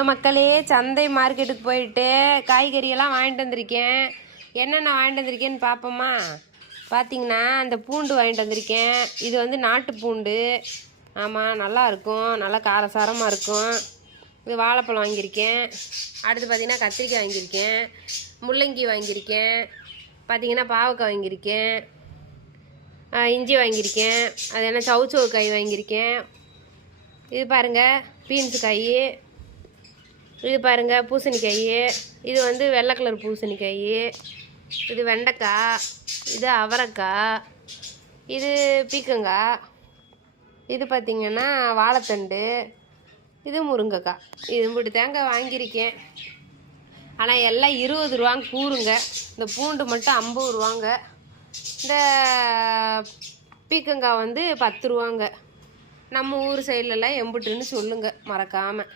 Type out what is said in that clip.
மக்களே, சந்தை மார்க்கெட்டுக்கு போயிட்டு காய்கறியெல்லாம் வாங்கிட்டு வந்திருக்கேன். என்னென்ன வாங்கிட்டு வந்திருக்கேன்னு பார்ப்போமா? பார்த்தீங்கன்னா அந்த பூண்டு வாங்கிட்டு வந்திருக்கேன். இது வந்து நாட்டு பூண்டு. ஆமாம், நல்லா இருக்கும், நல்லா காரசாரமாக இருக்கும். இது வாழைப்பழம் வாங்கியிருக்கேன். அடுத்து பார்த்திங்கன்னா கத்திரிக்காய் வாங்கியிருக்கேன், முள்ளங்கி வாங்கியிருக்கேன், பார்த்திங்கன்னா பாவக்காய் வாங்கியிருக்கேன், இஞ்சி வாங்கியிருக்கேன், அது என்ன சவுச்சவு காய் வாங்கியிருக்கேன். இது பாருங்கள் பீன்ஸு காய். இது பாருங்கள் பூசணிக்காய். இது வந்து வெள்ளை கலர் பூசணிக்காய். இது வெண்டைக்காய். இது அவரைக்காய். இது பீக்கங்காய். இது பார்த்திங்கன்னா வாழைத்தண்டு. இது முருங்கைக்காய். இது இப்படி தேங்காய் வாங்கியிருக்கேன். ஆனால் எல்லாம் 20 ரூபாங்க கூறுங்க. இந்த பூண்டு மட்டும் 50 ரூபாங்க. இந்த பீக்கங்காய் வந்து 10 ரூபாங்க. நம்ம ஊர் சைட்லலாம் எம்புட்டுன்னு சொல்லுங்கள் மறக்காமல்.